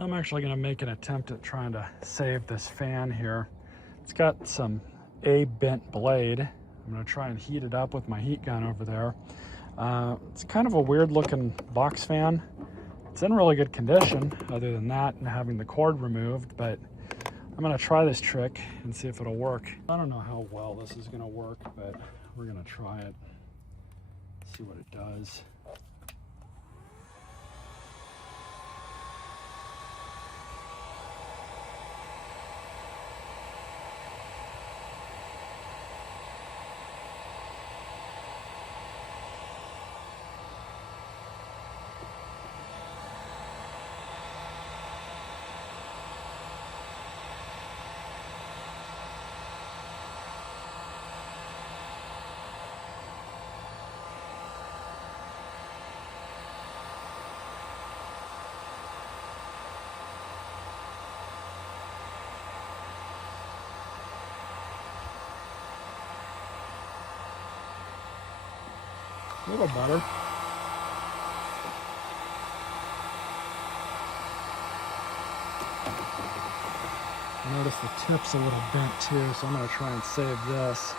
I'm actually going to make an attempt at trying to save this fan here. It's got some bent blade. I'm going to try and heat it up with my heat gun over there. It's kind of a weird looking box fan. It's in really good condition other than that and having the cord removed, but I'm going to try this trick and see if it'll work. I don't know how well this is going to work, but we're going to try it, see what it does. A little better. Notice the tip's a little bent too, so I'm going to try and save this.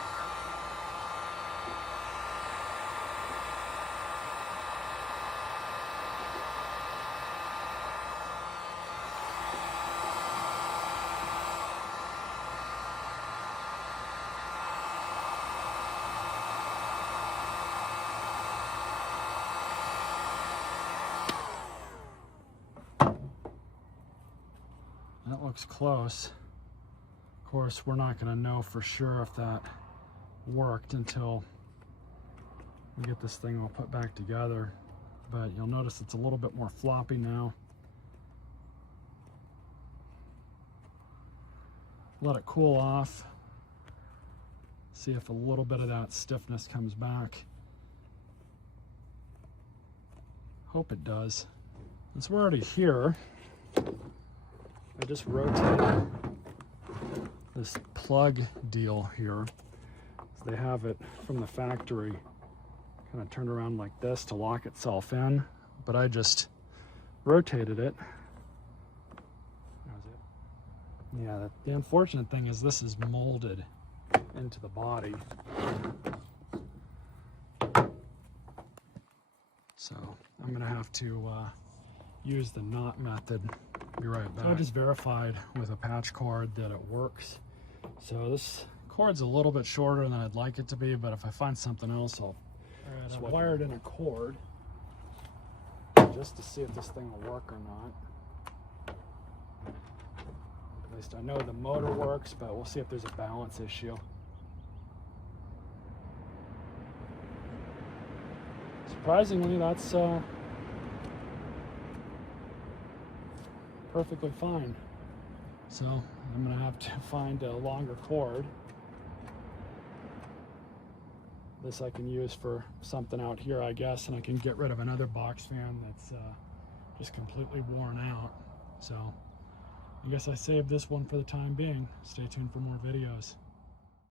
That looks close. Of course, we're not going to know for sure if that worked until we get this thing all put back together. But you'll notice it's a little bit more floppy now. Let it cool off. See if a little bit of that stiffness comes back. Hope it does. Since we're already here, I just rotated this plug deal here. So they have it from the factory kind of turned around like this to lock itself in, but I just rotated it. That was it. Yeah, the unfortunate thing is this is molded into the body. So I'm gonna have to use the knot method. Be right back. So I just verified with a patch cord that it works. So this cord's a little bit shorter than I'd like it to be, but if I find something else, I'll just wire it in a cord just to see if this thing will work or not. At least I know the motor works, but we'll see if there's a balance issue. Surprisingly, that's perfectly fine. So I'm gonna have to find a longer cord. This I can use for something out here, I guess, and I can get rid of another box fan that's just completely worn out. So I guess I saved this one for the time being. Stay tuned for more videos.